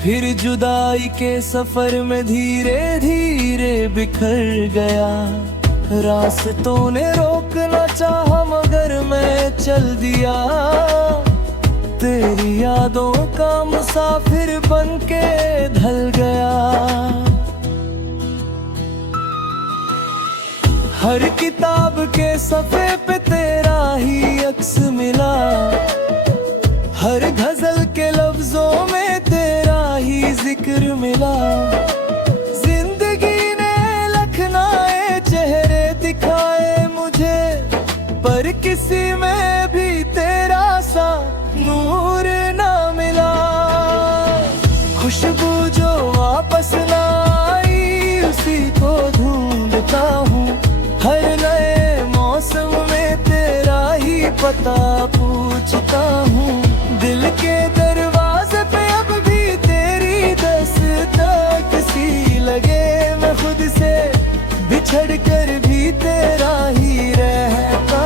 फिर जुदाई के सफर में धीरे धीरे बिखर गया। रास्तों ने रोकना चाहा मगर मैं चल दिया। तेरी यादों का मुसाफिर बन के ढल गया। हर किताब के सफ़े पे तेरा ही अक्स मिला। हर गजल के लफ्जों में तेरा ही जिक्र मिला। जिंदगी ने लखनाए चेहरे दिखाए मुझे, पर किसी में भी तेरा सा नूर ना मिला। खुशबू जो वापस ना आई, उसी को ढूंढता हूँ हर नए मौसम में। तेरा ही पता पूछता हूँ, दिल के दरवाजे पे अब भी तेरी दस्तक सी लगे। मैं खुद से बिछड़ कर भी तेरा ही रहता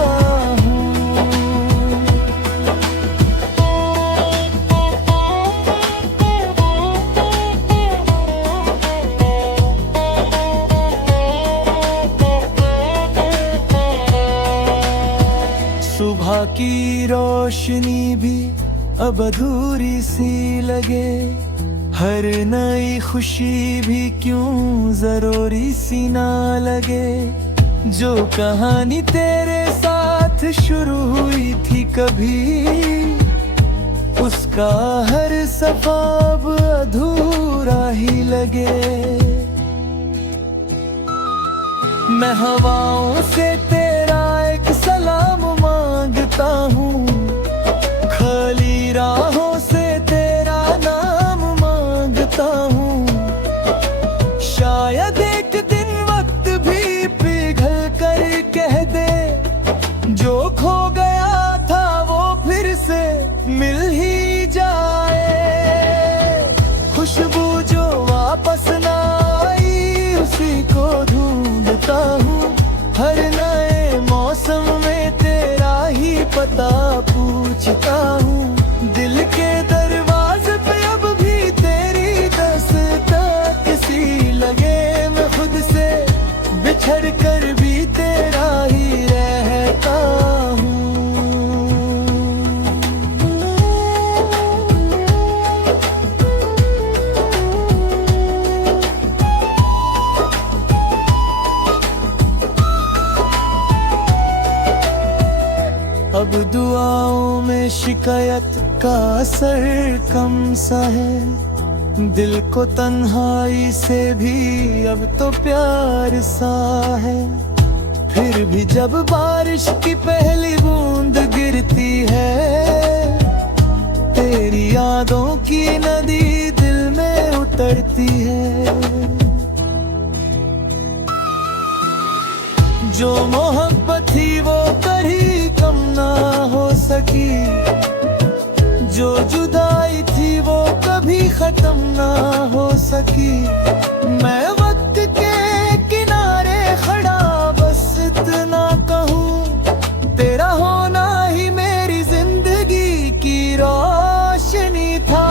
हूँ। रोशनी भी अब अधूरी सी लगे, हर नई खुशी भी क्यों जरूरी सी ना लगे। जो कहानी तेरे साथ शुरू हुई थी कभी, उसका हर सफा अब अधूरा ही लगे। मैं हवाओं से तेरा एक सलाम मांगता हूँ, खाली राहों से तेरा नाम मांगता हूँ। शायद एक दिन वक्त भी पिघल कर कह दे, जो खो गया था वो फिर से मिल ही जाए। खुशबू जो वापस ना आई उसी को ढूंढता हूँ, हर नए मौसम में तेरा ही पता पूछता हूँ। दिल के दरवाजे पे अब भी तेरी दस्तक सी लगे, मैं खुद से बिछड़ कर भी तेरा ही रहता हूँ। अब दुआओं में शिकायत का असर कम सा है, दिल को तन्हाई से भी अब तो प्यार सा है। फिर भी जब बारिश की पहली बूंद गिरती है, तेरी यादों की नदी दिल में उतरती है। जो मोहब्बत थी वो कभी कम ना हो सकी, जो जुदाई थी वो कभी खत्म ना हो सकी। मैं वक्त के किनारे खड़ा बस इतना कहूँ, तेरा होना ही मेरी जिंदगी की रोशनी था।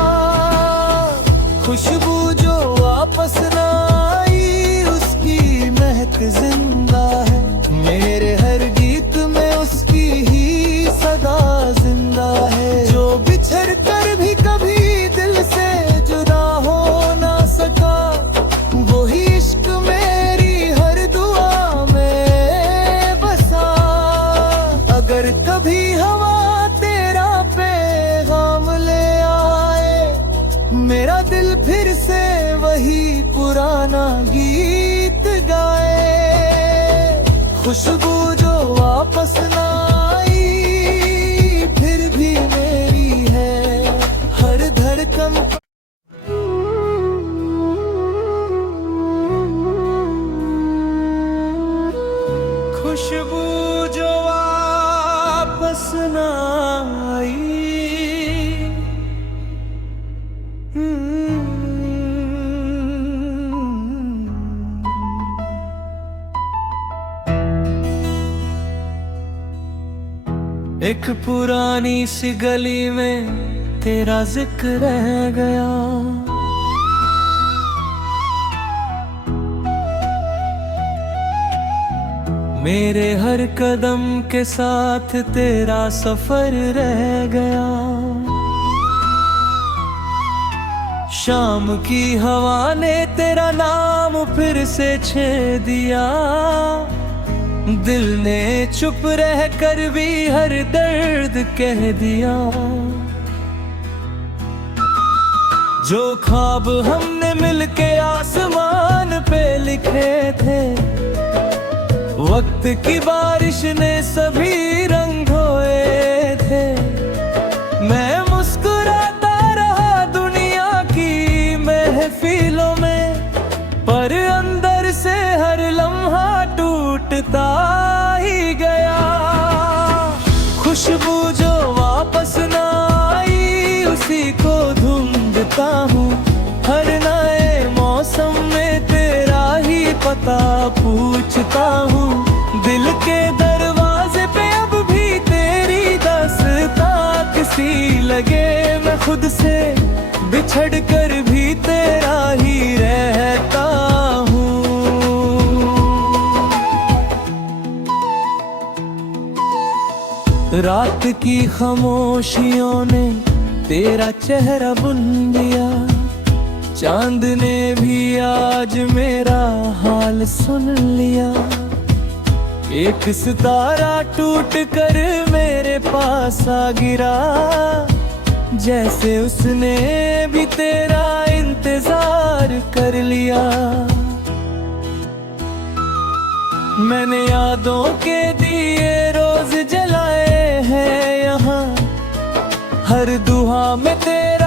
खुशबू जो वापस ना आई उसकी महक जिंदा है, मेरे हर गीत में उसकी ही सदा जिंदा है। जो बिछड़ कर भी कभी दिल से जुदा हो ना सका, वही इश्क मेरी हर दुआ में बसा। अगर कभी हवा तेरा पैगाम ले आए, मेरा दिल फिर से वही पुराना गीत गाए। खुशबू जो वापस ना आई फिर भी मेरी है हर धड़कन। खुशबू जो वापस ना आई, एक पुरानी सी गली में तेरा जिक्र रह गया। मेरे हर कदम के साथ तेरा सफर रह गया। शाम की हवा ने तेरा नाम फिर से छेड़ दिया। दिल ने चुप रह कर भी हर दर्द कह दिया। जो ख्वाब हमने मिलके आसमान पे लिखे थे, वक्त की बारिश ने सभी रंग धोए थे। मैं मुस्कुराता रहा दुनिया की महफिलों में, पर अंदर से हर लम्हा टूटता ही गया। खुशबू जो वापस ना आई उसी को ढूंढता हूँ, हर नए मौसम में तेरा ही पता पूछता हूँ। दिल के दरवाजे पे अब भी तेरी दास्तां सी लगे, मैं खुद से बिछड़ कर भी तेरा ही रहता हूँ। रात की खामोशियों ने तेरा चेहरा बुन दिया, चांद ने भी आज मेरा हाल सुन लिया। एक सितारा टूट कर मेरे पास आ गिरा, जैसे उसने भी तेरा इंतजार कर लिया। मैंने यादों के दिए रोज जलाए हैं यहाँ, हर दुआ में तेरा